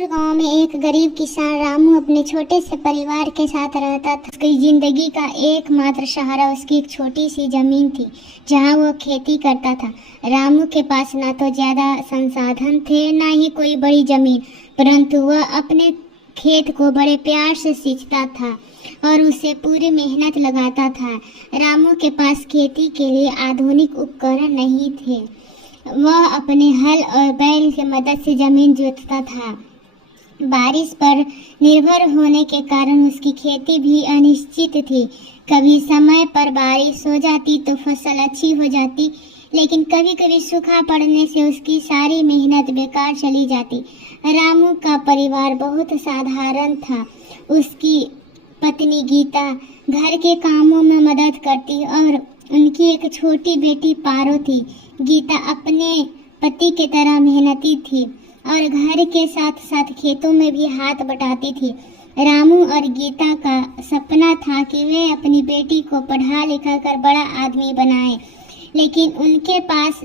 गांव में एक गरीब किसान रामू अपने छोटे से परिवार के साथ रहता था। उसकी जिंदगी का एकमात्र सहारा उसकी एक छोटी सी जमीन थी जहां वो खेती करता था। रामू के पास ना तो ज्यादा संसाधन थे ना ही कोई बड़ी जमीन, परंतु वह अपने खेत को बड़े प्यार से सींचता था और उसे पूरी मेहनत लगाता था। रामू के पास खेती के लिए आधुनिक उपकरण नहीं थे। वह अपने हल और बैल की मदद से जमीन जोतता था। बारिश पर निर्भर होने के कारण उसकी खेती भी अनिश्चित थी। कभी समय पर बारिश हो जाती तो फसल अच्छी हो जाती, लेकिन कभी कभी सूखा पड़ने से उसकी सारी मेहनत बेकार चली जाती। रामू का परिवार बहुत साधारण था। उसकी पत्नी गीता घर के कामों में मदद करती और उनकी एक छोटी बेटी पारो थी। गीता अपने पति की तरह मेहनती थी और घर के साथ साथ खेतों में भी हाथ बटाती थी। रामू और गीता का सपना था कि वे अपनी बेटी को पढ़ा लिखा कर बड़ा आदमी बनाएं, लेकिन उनके पास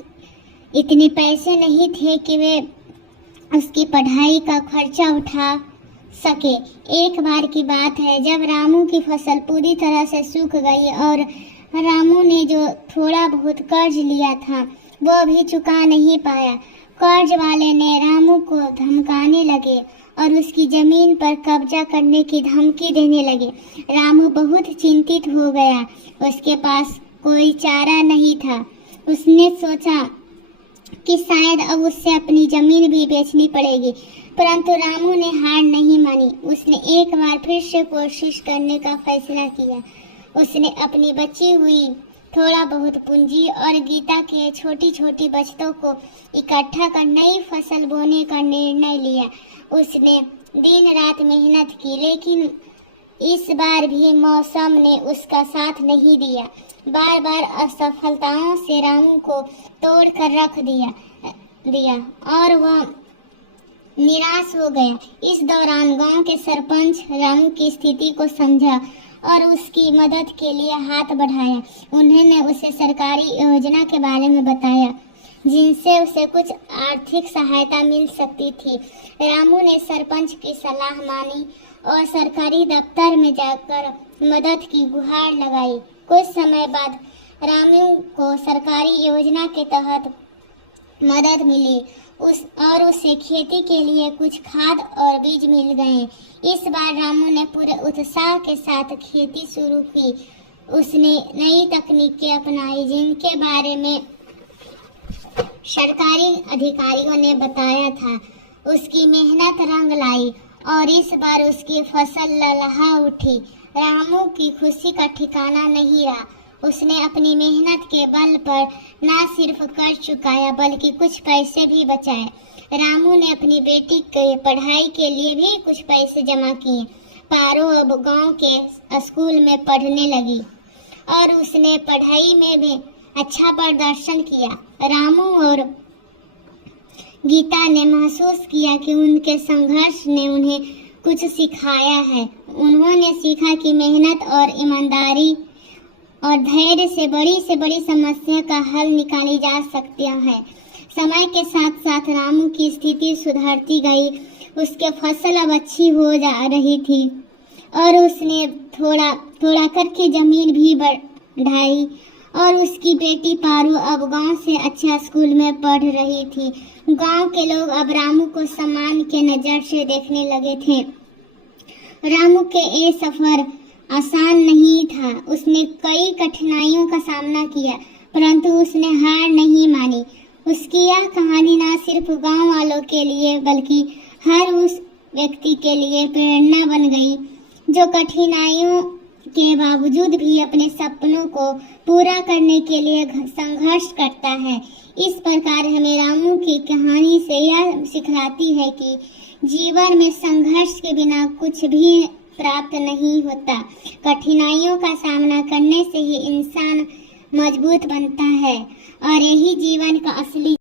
इतने पैसे नहीं थे कि वे उसकी पढ़ाई का खर्चा उठा सके। एक बार की बात है जब रामू की फसल पूरी तरह से सूख गई और रामू ने जो थोड़ा बहुत कर्ज लिया था वो भी चुका नहीं पाया। कर्ज वाले ने रामू को धमकाने लगे और उसकी जमीन पर कब्जा करने की धमकी देने लगे। रामू बहुत चिंतित हो गया। उसके पास कोई चारा नहीं था। उसने सोचा कि शायद अब उससे अपनी जमीन भी बेचनी पड़ेगी, परंतु रामू ने हार नहीं मानी। उसने एक बार फिर से कोशिश करने का फैसला किया। उसने अपनी बची हुई थोड़ा बहुत पूंजी और गीता के छोटी छोटी बचतों को इकट्ठा कर नई फसल बोने का निर्णय लिया। उसने दिन रात मेहनत की, लेकिन इस बार भी मौसम ने उसका साथ नहीं दिया। बार बार असफलताओं से रामू को तोड़ कर रख दिया और वह निराश हो गया। इस दौरान गांव के सरपंच रामू की स्थिति को समझा और उसकी मदद के लिए हाथ बढ़ाया। उन्होंने उसे सरकारी योजना के बारे में बताया जिनसे उसे कुछ आर्थिक सहायता मिल सकती थी। रामू ने सरपंच की सलाह मानी और सरकारी दफ्तर में जाकर मदद की गुहार लगाई। कुछ समय बाद रामू को सरकारी योजना के तहत मदद मिली और उसे खेती के लिए कुछ खाद और बीज मिल गए। इस बार रामू ने पूरे उत्साह के साथ खेती शुरू की। उसने नई तकनीकें अपनाई जिनके बारे में सरकारी अधिकारियों ने बताया था। उसकी मेहनत रंग लाई और इस बार उसकी फसल लहलहा उठी। रामू की खुशी का ठिकाना नहीं रहा। उसने अपनी मेहनत के बल पर न सिर्फ कर्ज चुकाया बल्कि कुछ पैसे भी बचाए। रामू ने अपनी बेटी के पढ़ाई के लिए भी कुछ पैसे जमा किए। पारो अब गांव के स्कूल में पढ़ने लगी और उसने पढ़ाई में भी अच्छा प्रदर्शन किया। रामू और गीता ने महसूस किया कि उनके संघर्ष ने उन्हें कुछ सिखाया है। उन्होंने सीखा कि मेहनत और ईमानदारी और धैर्य से बड़ी समस्या का हल निकाली जा सकती है। समय के साथ साथ रामू की स्थिति सुधरती गई। उसके फसल अब अच्छी हो जा रही थी और उसने थोड़ा करके जमीन भी बढ़ाई और उसकी बेटी पारू अब गांव से अच्छा स्कूल में पढ़ रही थी। गांव के लोग अब रामू को सम्मान के नजर से देखने लगे थे। रामू के ये सफर आसान नहीं था। उसने कई कठिनाइयों का सामना किया, परंतु उसने हार नहीं मानी। उसकी यह कहानी न सिर्फ गांव वालों के लिए बल्कि हर उस व्यक्ति के लिए प्रेरणा बन गई जो कठिनाइयों के बावजूद भी अपने सपनों को पूरा करने के लिए संघर्ष करता है। इस प्रकार हमें रामू की कहानी से यह सिखलाती है कि जीवन में संघर्ष के बिना कुछ भी प्राप्त नहीं होता। कठिनाइयों का सामना करने से ही इंसान मजबूत बनता है और यही जीवन का असली